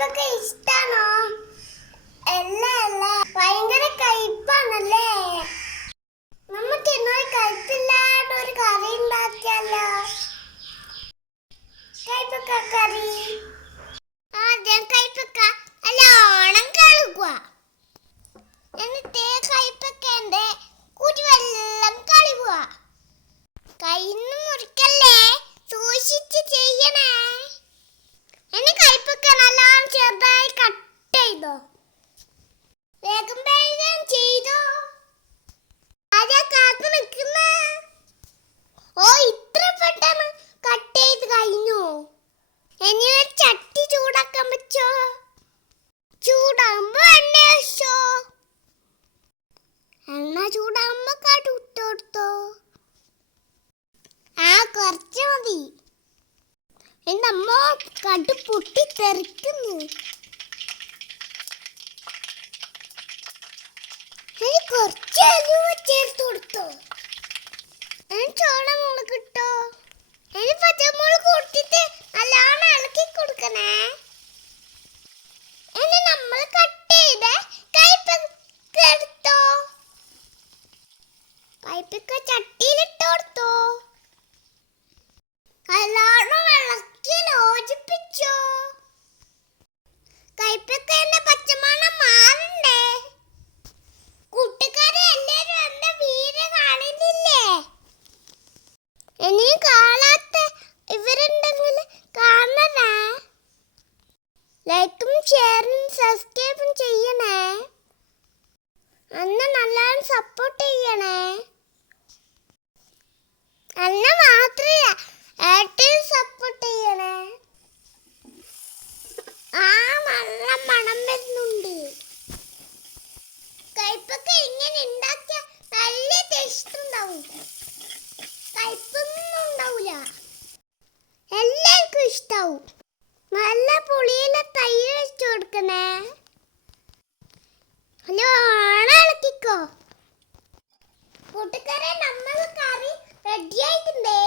നിങ്ങൾക്കൊക്കെ ഇഷ്ടമാണോ അല്ല അല്ല ഭയങ്കര കൊടുത്തോ. ആ കുറച്ച് മതി. എന്റെ അമ്മ കണ്ടു പൊട്ടി തെറിക്കുന്നു. കുറച്ച് ചേർത്ത് കൊടുത്തോ. ലൈക്കും ഷെയറും സബ്സ്ക്രൈബും ചെയ്യണേ. അന്ന് നല്ലോണം സപ്പോർട്ട് ചെയ്യണേ. അന്ന് മാത്രമല്ല ഏട്ടയും സപ്പോർട്ട് ചെയ്യണേ. ആ നല്ല മണം വരുന്നുണ്ട്. കയ്പൊക്കെ ഇങ്ങനെ ഉണ്ടാക്കിയ നല്ല ടേസ്റ്റ് ഉണ്ടാവും. കയ്പൊന്നും ഉണ്ടാവില്ല എല്ലാവർക്കും ഇഷ്ടാവും. നല്ല പുളിയില തൈര് വെച്ചു കൊടുക്കണേ. ഹലോ ആണാളക്കിക്കോ കൂട്ടുകാരെ നമ്മൾ കറി റെഡിയായിട്ടുണ്ടേ